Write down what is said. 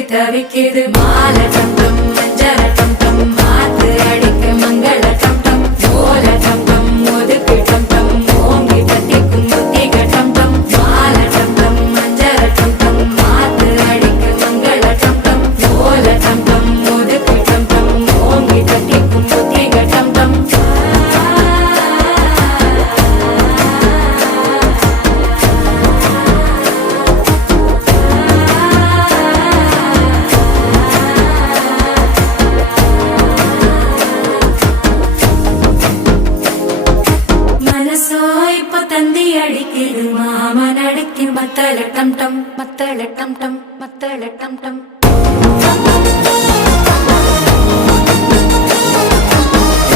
தவிக்குது மால டம் டம் மஞ்சள டம் டம் மாத்து அடிக்க மங்கள டம் டம் ஓல டம் டம் ஒதுக்கு டம் டம் ஓங்கி தட்டிக்கும் புத்திக டம் டம் மால டம் டம் மஞ்சள டம் டம் மாத்து அடிக்க மங்கள டம் டம் ஓல டம் டம் ஒதுக்கு டம் டம் ஓங்கி தட்டிக்கும் புத்திக டம் டம் தந்தி அடிக்குது மாமன் அடிக்கு மத்தள டம் டம் மத்தள டம் டம் மத்தள டம் டம்